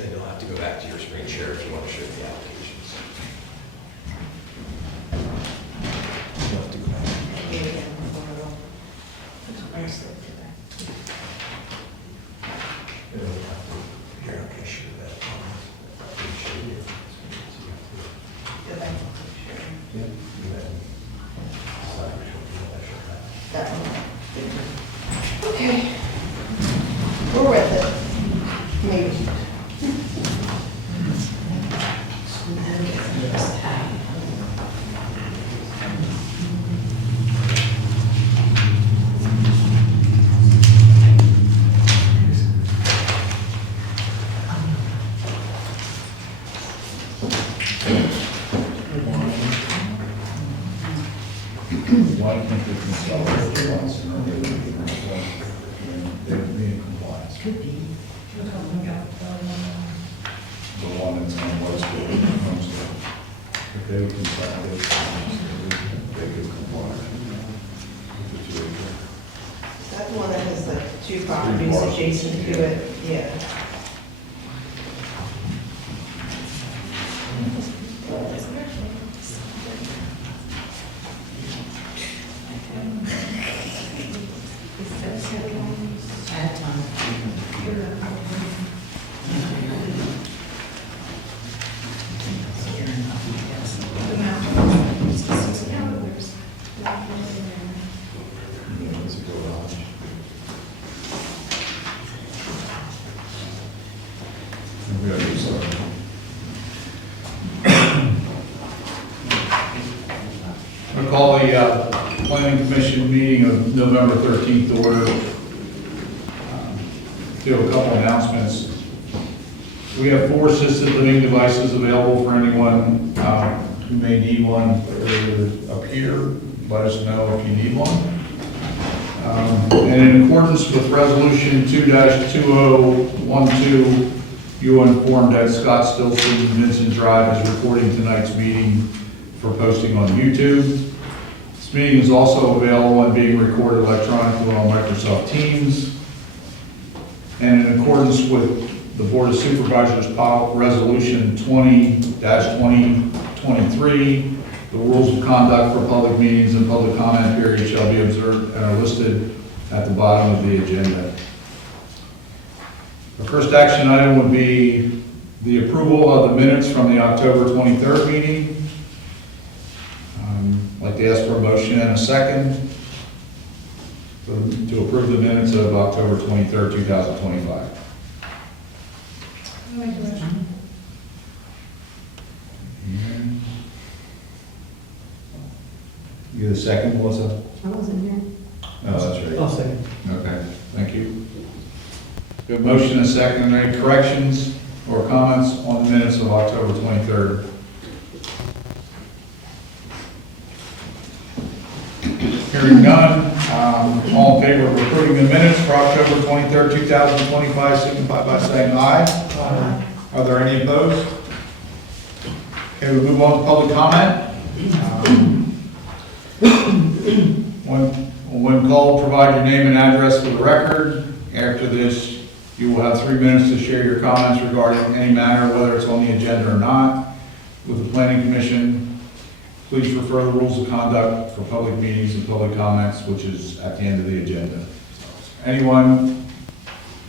and then you'll have to go back to your screen share if you want to show the applications. You'll have to go back. You'll have to- Here, I can share that. I can show you. Yeah, you have- That one. Okay. We're with it. Maybe. Why can't they consolidate the ones and then they would be in compliance? Could be. The one that's on Westwood, Homestead. If they would consolidate, they could comply with the 2 acre. Is that the one that has the two properties parcels, adjacent to yeah. it? Yeah. Yeah, it's a garage. And we gotta do something. I call the planning commission meeting of November 13th to order. Do a couple announcements. We have 4 assisted living devices available for anyone who may need one. They're up here. Let us know if you need one. And in accordance with Resolution 2-2012, you are informed that Scott Stilson and Vincent Drive is recording tonight's meeting for posting on YouTube. This meeting is also available and being recorded electronically on Microsoft Teams. And in accordance with the Board of Supervisors Resolution 20-2023, the rules of conduct for public meetings and public comment periods shall be observed and are listed at the bottom of the agenda. The first action item would be the approval of the minutes from the October 23rd meeting. I'd like to ask for a motion and a second to approve the minutes of October 23rd, 2025. You get a second, Melissa? I wasn't here. No, that's right. I'll second. Okay, thank you. Good motion and a second. Are there any corrections or comments on the minutes of October 23rd? Hearing none, all in favor of approving the minutes for October 23rd, 2025, signify by saying aye. Aye. Are there any opposed? Okay, we move on to public comment. When called, provide your name and address for the record. After this, you will have 3 minutes to share your comments regarding any matter, whether it's on the agenda or not, with the planning commission. Please refer the rules of conduct for public meetings and public comments, which is at the end of the agenda. Anyone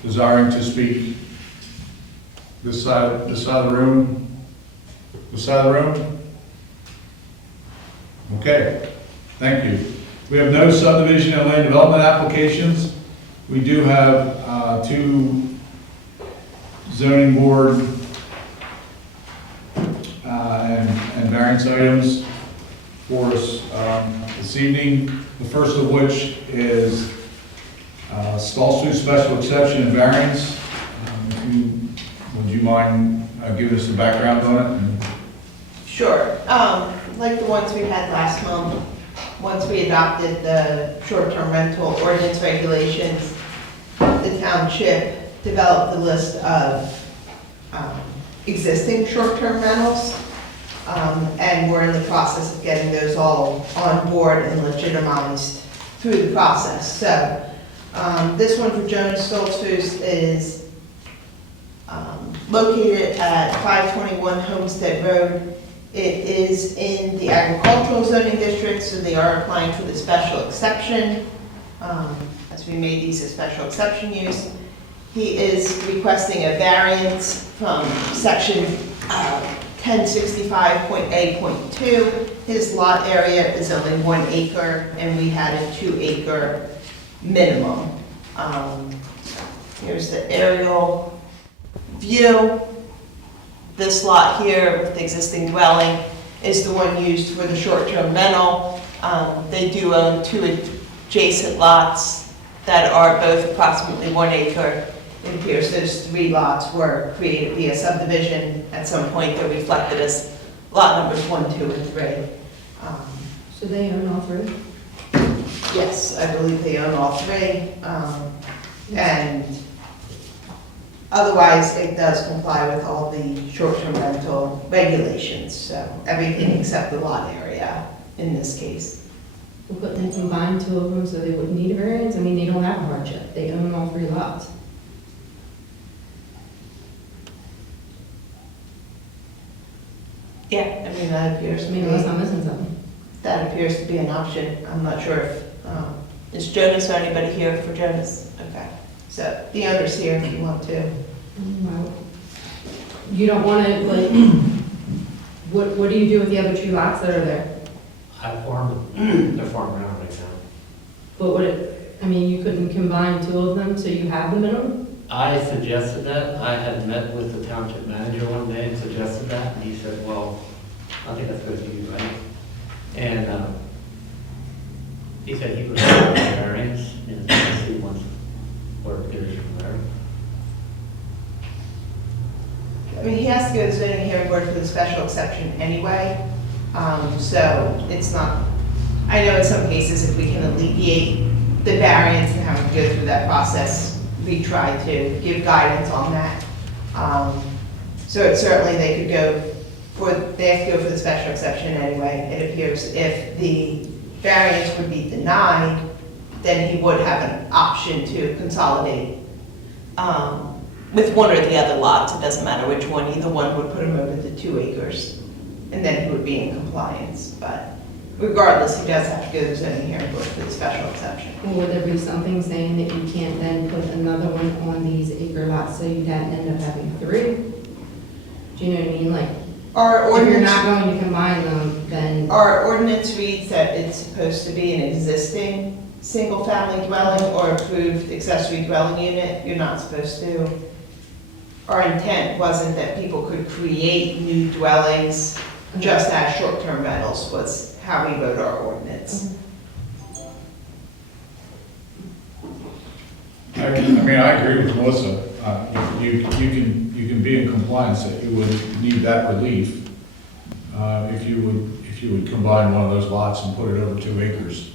desiring to speak? This side of the room? This side of the room? Okay, thank you. We have no subdivision and land development applications. We do have 2 zoning board and variance items for us this evening. The first of which is Stallsville special exception and variance. Would you mind giving us some background on it? Sure. Like the ones we had last month, once we adopted the short-term rental ordinance regulations, the township developed a list of existing short-term rentals, and we're in the process of getting those all on board and legitimized through the process. So this one for Jonas Stoltzfus is located at 521 Homestead Road. It is in the agricultural zoning district, so they are applying for the special exception. As we made these a special exception use. He is requesting a variance from section 1065.A.2. His lot area is only 1 acre, and we had a 2 acre minimum. Here's the aerial view. This lot here with the existing dwelling is the one used for the short-term rental. They do own 2 adjacent lots that are both approximately 1 acre. It appears those 3 lots were created via subdivision. At some point, they're reflected as lot numbers 1, 2, and 3. So they own all 3? Yes, I believe they own all 3. And otherwise, it does comply with all the short-term rental regulations. So everything except the lot area in this case. We'll put them combine 2 of them so they wouldn't need a variance? I mean, they don't have a hardship. They own all 3 lots. Yeah, I mean, that appears I to mean, unless I'm be, missing something. that appears to be an option. I'm not sure if, is Jonas or anybody here for Jonas? Okay. So the owner's here if you want to. Well, you don't want to, like, what do you do with the other 2 lots that are there? I farm, they're farming around right now. But I mean, you couldn't combine 2 of them so you have the minimum? I suggested that, I had met with the township manager one day and suggested that, and he said, well, I think that's supposed to be right. And, he said he would have a variance, and see once where it goes from there. I mean, he has to go to the zoning hearing board for the special exception anyway. So it's not, I know in some cases if we can alleviate the variance and having to go through that process, we try to give guidance on that. So it's certainly they have to go for the special exception anyway. It appears if the variance would be denied, then he would have an option to consolidate with one or the other lots. It doesn't matter which one, either one would put him over the 2 acres. And then he would be in compliance, but regardless, he does have to go to the zoning hearing board for the special exception. Or would there be something saying that you can't then put another one on these acre lots, so you'd end up having 3? Do you know what I mean? Like, Our if you're ordinance, not going to combine them, then, our ordinance reads that it's supposed to be an existing single-family dwelling or approved accessory dwelling unit. You're not supposed to. Our intent wasn't that people could create new dwellings just as short-term rentals, was how we wrote our ordinance. I mean, I agree with Melissa. You can be in compliance that you would need that relief if you would combine one of those lots and put it over 2 acres.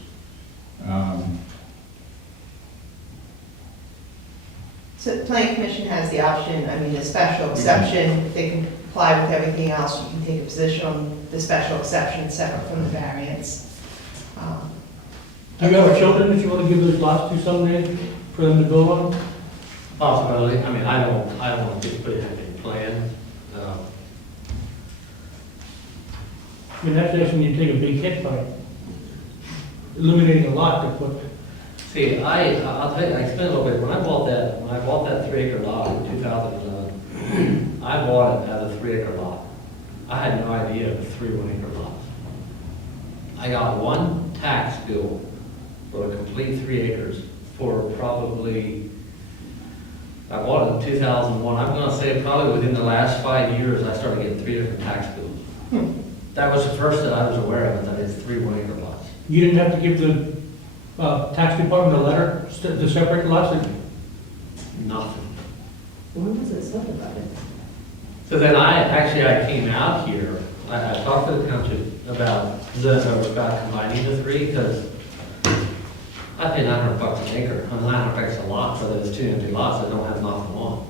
So the planning commission has the option, I mean, the special exception, if they comply with everything else, you can take a position on the special exception separate from the variance. Do you have children that you want to give those lots to someday for them to build on? Possibility, I mean, I don't want to just put anything planned. I mean, that's actually you take a big hit by eliminating a lot to put. See, I'll tell you, I explained a little bit, when I bought that 3 acre lot in 2011, I bought it as a 3 acre lot. I had no idea of 3 1 acre lots. I got 1 tax bill for a complete 3 acres for probably, I bought it in 2001, I'm gonna say probably within the last 5 years, I started getting 3 different tax bills. That was the first that I was aware of, that it's 3 1 acre lots. You didn't have to give the tax department a letter to separate the lots? Nothing. when was it subdivided? So then I came out here, I talked to the township about combining the 3, because I pay $900 an acre, $900 a lot for those 2 empty lots that don't have nothing on.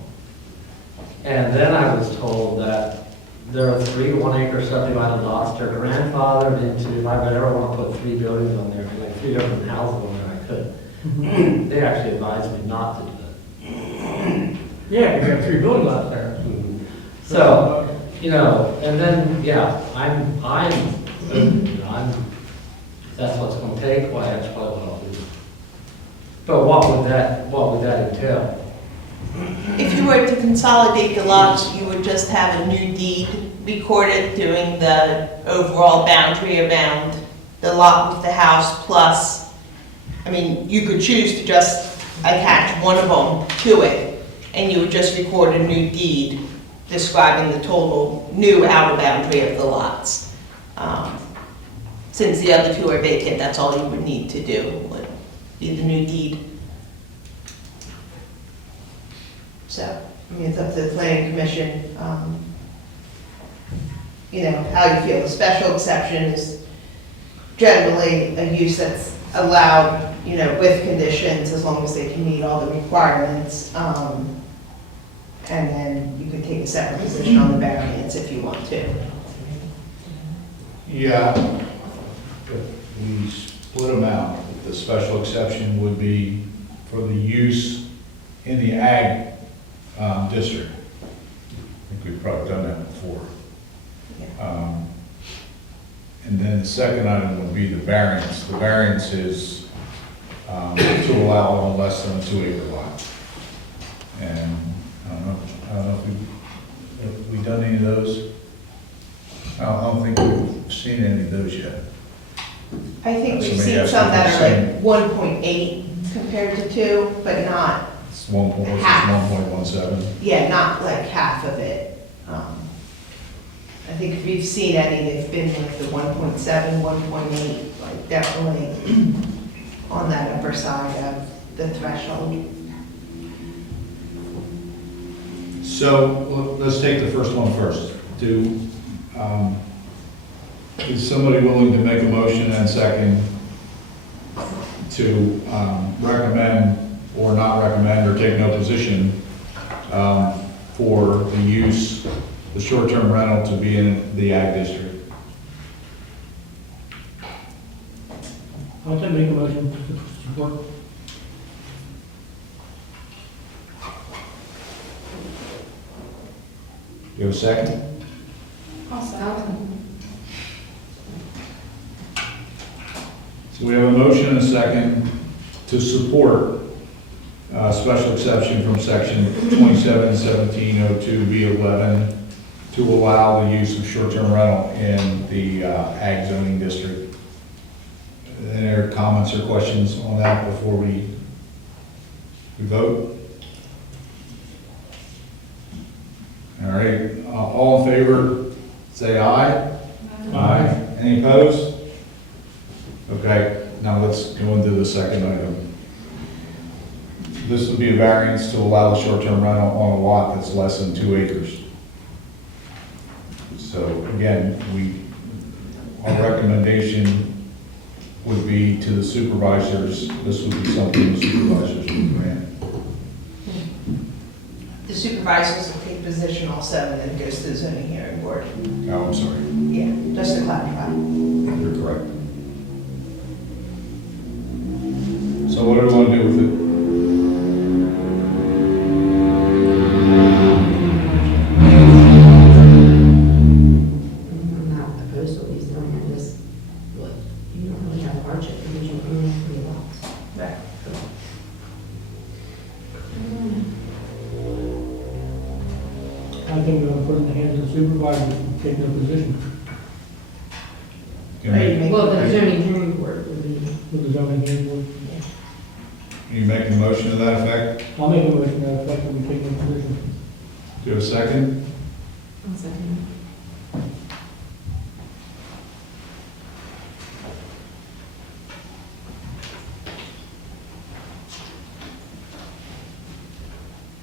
And then I was told that there are 3 1 acre subdivided lots, they're grandfathered into, if I ever want to put 3 buildings on there, like 3 different houses on there, I could. They actually advised me not to do that. Yeah, you have 3 building lots there. So, you know, and then, yeah, that's what's gonna take, why that's probably what I'll do. But what would that entail? If you were to consolidate the lots, you would just have a new deed recorded doing the overall boundary around the lot with the house plus, I mean, you could choose to just attach one of them to it, and you would just record a new deed describing the total new outer boundary of the lots. Since the other two are vacant, that's all you would need to do, would be the new deed. So, I mean, it's up to the planning commission, you know, how you feel. The special exception is generally a use that's allowed, you know, with conditions, as long as they can meet all the requirements. And then you could take a separate position on the variance if you want to. Yeah, if we split them out, the special exception would be for the use in the ag district. I think we've probably done that before. And then the second item would be the variance. The variance is to allow on less than a 2 acre lot. And I don't know if we've done any of those. I don't think we've seen any of those yet. I think we've Somebody seen asked some me that the are like 1.8 compared to 2, but not, It's 1.17. yeah, not like half of it. I think if we've seen any, they've been like the 1.7, 1.8, like definitely on that upper side of the threshold. So let's take the first one first. Is somebody willing to make a motion and second to recommend or not recommend or take no position for the use, the short-term rental to be in the ag district? I'll take make a motion to support. You have a second? So we have a motion and a second to support special exception from section 271702B11 to allow the use of short-term rental in the ag zoning district. Any other comments or questions on that before we vote? All right, all in favor, say aye. Aye. Any opposed? Okay, now let's go into the second item. This would be a variance to allow the short-term rental on a lot that's less than 2 acres. So again, our recommendation would be to the supervisors, this would be something the supervisors would grant. The supervisors will take position also, and then it goes to the zoning hearing board. Oh, I'm sorry, Yeah, just to clarify. you're correct. So what do we want to do with it? I'm not opposed to what he's doing, I just, look, you don't really have a hardship because you only have 3 lots. Right. I think we're gonna put it in the hands of the supervisors and take their position Can we- Well, the zoning hearing board would be, with the zoning hearing board. Can you make a motion to that effect? I'll make a motion that effect that we take their position. Do you have a second? one second.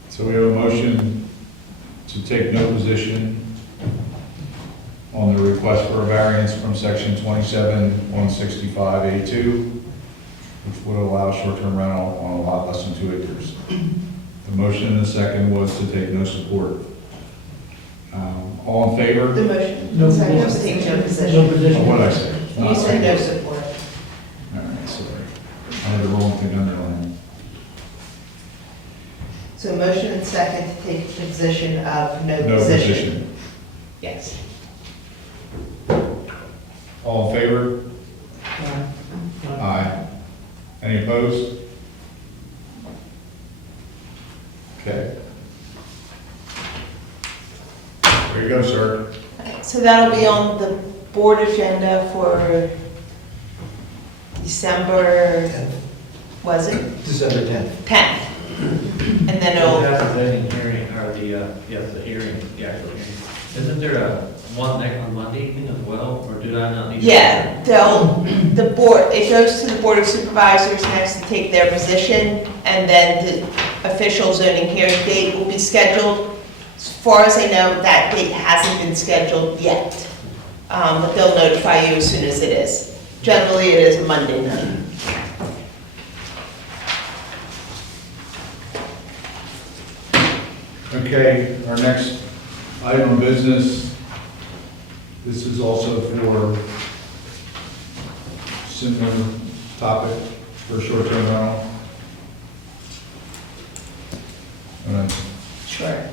So we have a motion to take no position on the request for a variance from section 27165A2, which would allow short-term rental on a lot less than 2 acres. The motion in the second was to take no support. All in favor? The motion, No so position. just take no No position. Oh, position. what did I say? You Not said no support. support. All right, sorry. I had the wrong thing underlined. So So motion and second to take the position of no No position. position. Yes. All in favor? Aye. Any opposed? Okay. There you go, sir. So that'll be on the board agenda for December, was it? December 10th. 10th. And then it'll, That's the voting hearing, or the, yes, the hearing, the actual hearing. Isn't there a one next on Monday evening as well, or do I not need? to- yeah, the board, it goes to the Board of Supervisors next to take their position, and then the official zoning hearing date will be scheduled. As far as I know, that date hasn't been scheduled yet, but they'll notify you as soon as it is. Generally, it is a Monday night. Okay, our next item of business, this is also for similar topic for short-term rental. Sure.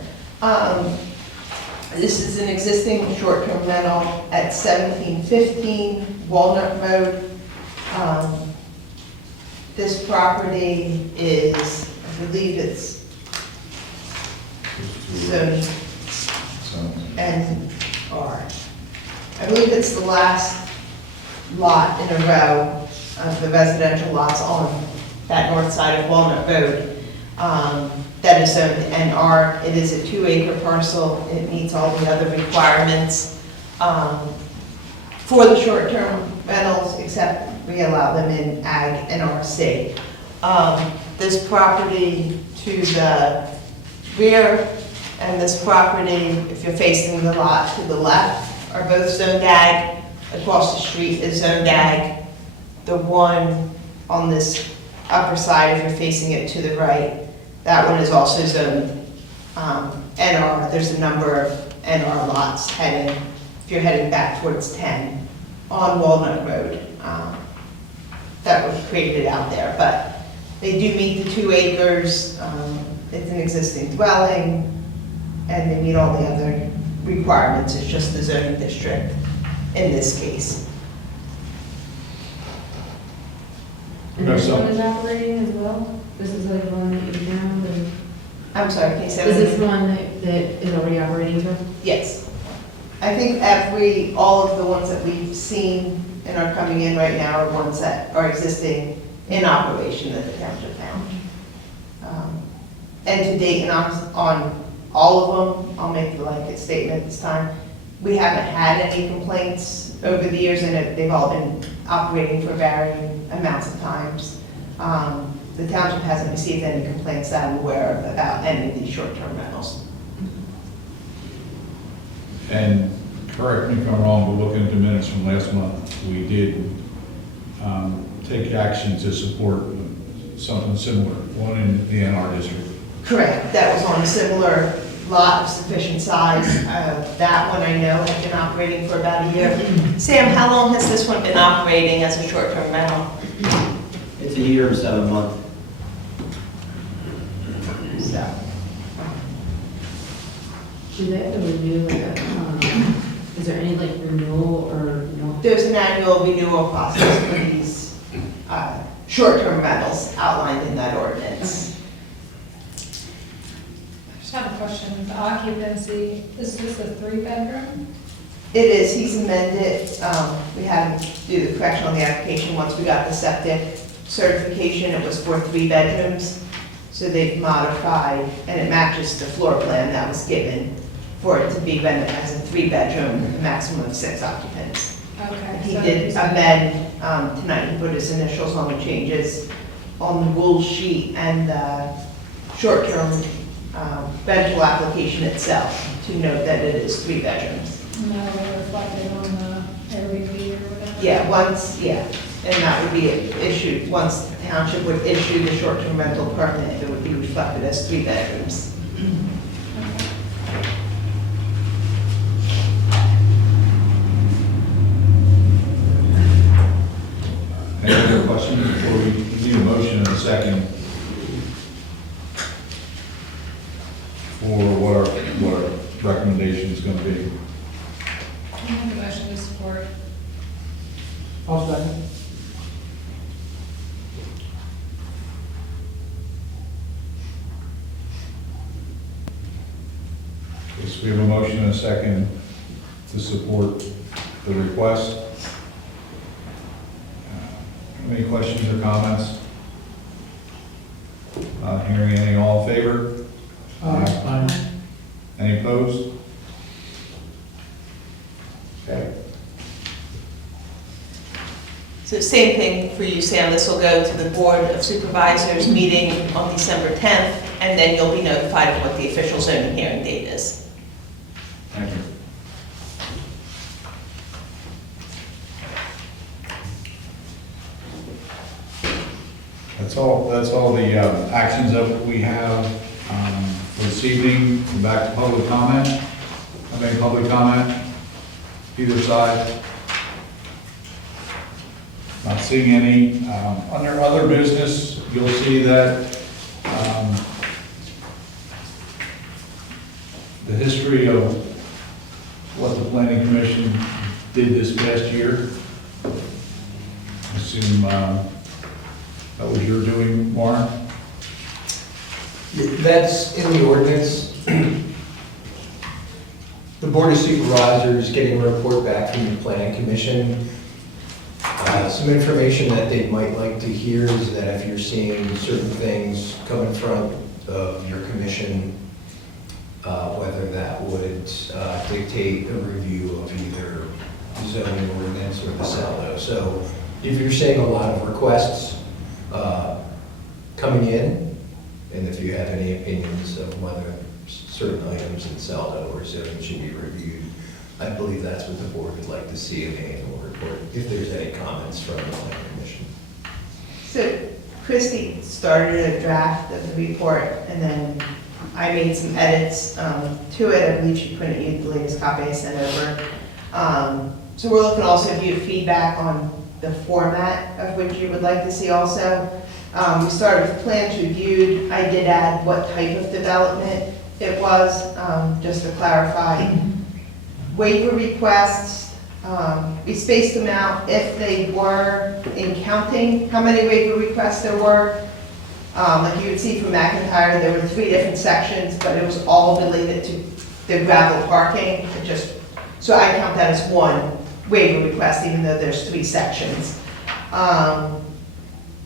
This is an existing short-term rental at 1715 Walnut Road. This property is, I believe it's zone NR. I believe it's the last lot in a row of the residential lots on that north side of Walnut Road. That is zoned NR. It is a 2-acre parcel. It meets all the other requirements for the short-term rentals, except we allow them in Ag and RC. This property to the rear and this property, if you're facing the lot to the left, are both zoned Ag. Across the street is zoned Ag. The one on this upper side, if you're facing it to the right, that one is also zoned NR. There's a number of NR lots heading, if you're heading back towards 10 on Walnut Road. That was created out there, but they do meet the 2 acres. It's an existing dwelling, and they meet all the other requirements. It's just the zoning district in this case. And this one is operating as well? This is like one that you found, or I'm sorry, can you say is that this again? one that is already operating too? Yes. I think all of the ones that we've seen and are coming in right now are ones that are existing in operation that the township found. And to date, and on all of them, I'll make the blanket statement this time, we haven't had any complaints over the years, and they've all been operating for varying amounts of times. The township hasn't received any complaints that I'm aware of about any of these short-term rentals. And correct me if I'm wrong, but looking at the minutes from last month, we did take action to support something similar, one in the NR district. Correct, that was on a similar lot of sufficient size. That one I know has been operating for about a year. Sam, how long has this one been operating as a short-term rental? It's a year and 7 months. So, Do they have to renew, is there any like renewal or, there's an annual renewal process for these short-term rentals outlined in that ordinance. I just have a question. The occupancy, is this a 3-bedroom? It is, he's amended, we had him do the correction on the application once we got the septic certification. It was for 3 bedrooms. So they've modified, and it matches the floor plan that was given for it to be rented as a 3-bedroom, with a maximum of 6 occupants. Okay. He so did he's- amend, tonight he put his initials on the changes on the rule sheet and the short-term rental application itself to note that it is 3 bedrooms. And that'll be reflected on the Airbnb or whatever? Yeah, and that would be issued, once the township would issue the short-term rental permit, it would be reflected as 3 bedrooms. Okay. Any other questions before we need a motion in a second? for what our recommendation is gonna be. I make a motion to support. I'll second. Okay, so we have a motion and a second to support the request. Any questions or comments? Not hearing any, all in favor? Aye. Any opposed? Okay. So same thing for you, Sam, this will go to the Board of Supervisors meeting on December 10th, and then you'll be notified of what the official zoning hearing date is. Thank you. That's all the actions that we have for this evening. Back to public comment. Have any public comment? Either side? Not seeing any. Under other business, you'll see that the history of what the planning commission did this past year. I assume that was your doing, Warren? That's in the ordinance. The Board of Supervisors getting a report back from the Planning Commission. Some information that they might like to hear is that if you're seeing certain things come in front of your commission, whether that would dictate a review of either zoning ordinance or the CELDO. So if you're seeing a lot of requests coming in, and if you have any opinions of whether certain items in CELDO or zoning should be reviewed, I believe that's what the board would like to see in the annual report, if there's any comments from the planning commission. So Christie started a draft of the report, and then I made some edits to it. I believe she printed you the latest copy I sent over. So we're looking also if you have feedback on the format of which you would like to see also. We started with plans reviewed. I did add what type of development it was, just to clarify. Waiver requests, we spaced them out if they were in counting how many waiver requests there were. Like you would see from McIntyre, there were 3 different sections, but it was all related to the gravel parking. So I count that as one waiver request, even though there's 3 sections.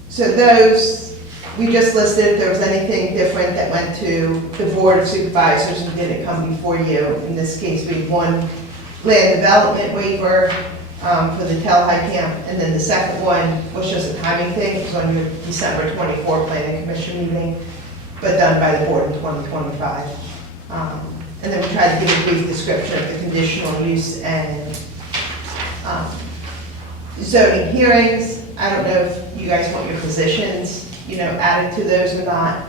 So those, we just listed if there was anything different that went to the Board of Supervisors and didn't come before you. In this case, we had one land development waiver for the Telhai camp, and then the second one was just a timing thing. It was on your December 24 planning commission meeting, but done by the board in 2025. And then we tried to give a brief description of the conditional use and zoning hearings. I don't know if you guys want your positions, added to those or not.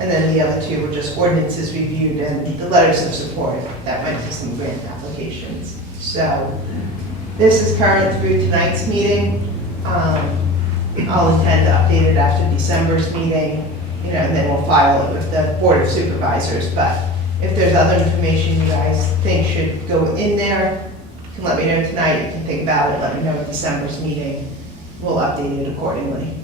And then the other 2 were just ordinances reviewed and the letters of support that went to some grant applications. So this is current through tonight's meeting. I'll intend to update it after December's meeting, and then we'll file it with the Board of Supervisors. But if there's other information you guys think should go in there, you can let me know tonight. You can think about it, let me know at December's meeting. We'll update it accordingly.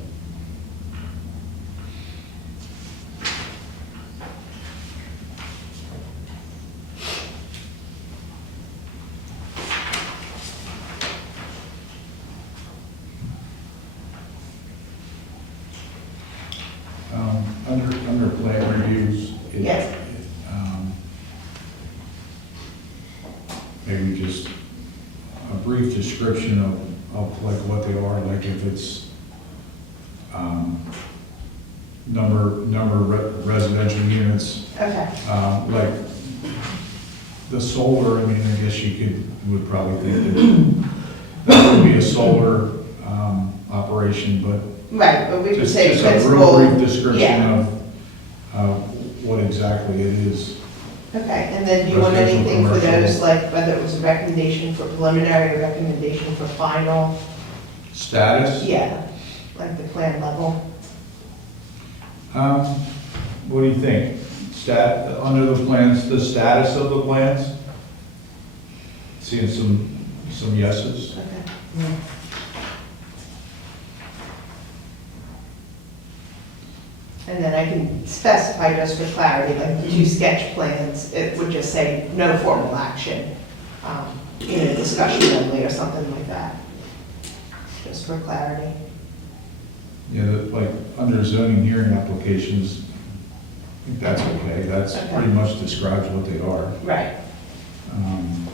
Under plan reviews. Yes. Maybe just a brief description of like what they are, like if it's number of residential units, Okay. like the solar, I guess you would probably think that would be a solar operation, but Right, but we could just say a principal. real brief description Yeah. of what exactly it is. Okay, and then do you want Residential, anything for commercial. those, like whether it was a recommendation for preliminary or recommendation for final? Status? Yeah, like the plan level. What do you think? under the plans, the status of the plans. Seeing some yeses. Okay. And then I can specify just for clarity, like the two sketch plans, it would just say no formal action, discussion only or something like that, just for clarity. Yeah, like, under zoning hearing applications, I think that's okay. That's Okay. pretty much describes what they are. Right. Um,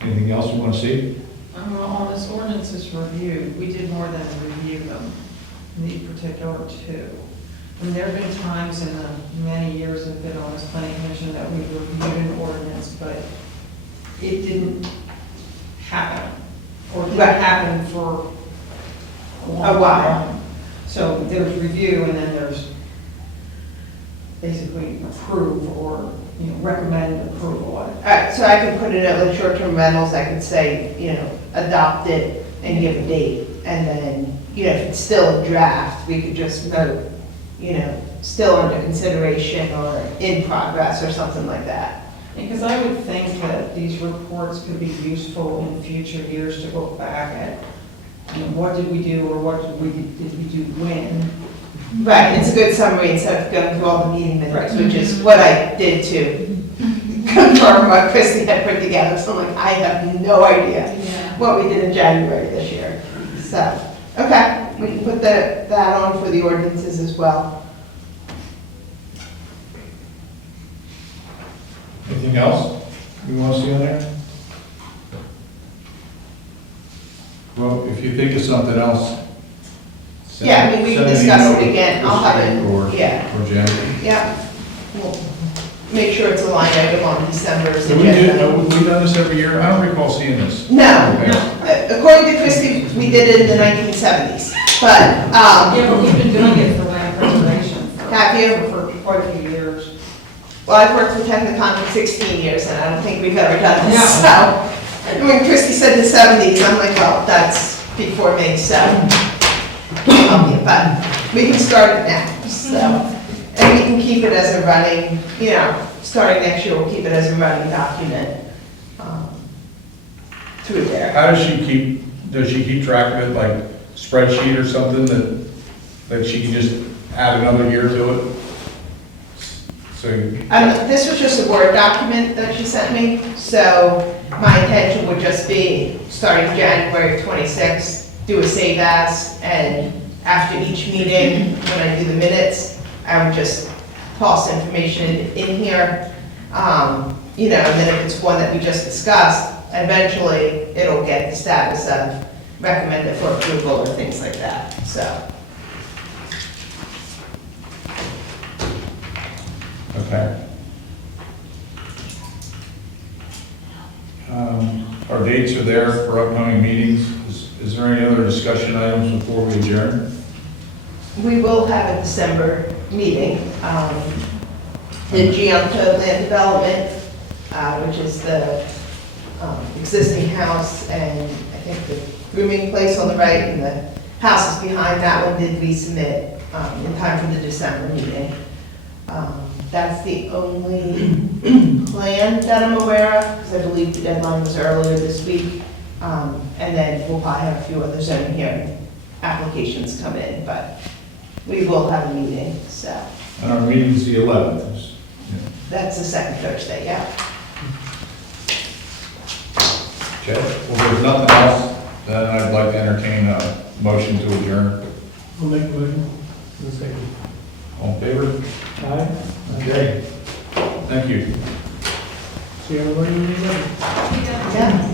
Anything else you want to see? On this ordinances review, we did more than review them, these particular two. And there have been times in the many years I've been on this planning commission that we've reviewed an ordinance, but it didn't happen. Or it didn't Right. happen for a long A while. time. So there's review and then there's basically approve or, recommend approval. All right, so I can put it at like short-term rentals, I could say, adopt it and give a date. And then, if it's still a draft, we could just note, still under consideration or in progress or something like that. Because I would think that these reports could be useful in future years to look back at, what did we do or what did we do when? Right, it's a good summary instead of going through all the meeting minutes, which is what I did to confirm what Christie had put together. So I'm like, I have no idea Yeah. what we did in January this year. So, okay, we can put that on for the ordinances as well. Anything else you want to see on there? Well, if you think of something else. Yeah, I mean, we can send an discuss email it again. to I'll have it, Steve yeah. Or Jen. Yeah, we'll make sure it's a line item on December's Have we agenda. have we done this every year? I don't recall seeing this. No, Okay. according to Christie, we did it in the 1970s, but, Yeah, but we've been doing it for land preservation. Have you? For quite a few years. well, I've worked with Technicon for 16 years, and I don't think we've ever done this, so. No. When Christie said the 70s, I'm like, well, that's before me, so. But we can start it now, so. And we can keep it as a running, starting next year, we'll keep it as a running document through there. How does she keep track of it, like spreadsheet or something that she can just add another year to it? So, This was just a Word document that she sent me, so my intention would just be, starting January of '26, do a save as, and after each meeting, when I do the minutes, I would just toss information in here. And then if it's one that we just discussed, eventually, it'll get the status of recommended for approval or things like that, so. okay. Our dates are there for upcoming meetings. Is there any other discussion items before we adjourn? We will have a December meeting. The Gianto Land Development, which is the existing house and I think the grooming place on the right and the houses behind that one did resubmit in time for the December meeting. That's the only plan that I'm aware of, because I believe the deadline was earlier this week. And then we'll probably have a few other zoning hearing applications come in, but we will have a meeting, so. And our meeting's the 11th. That's the second Thursday, yeah. Okay, well, there's nothing else, then I'd like to entertain a motion to adjourn. I'll make a motion. In a second. All in favor? Aye. Okay. Thank you. See everybody in the meeting. Yeah.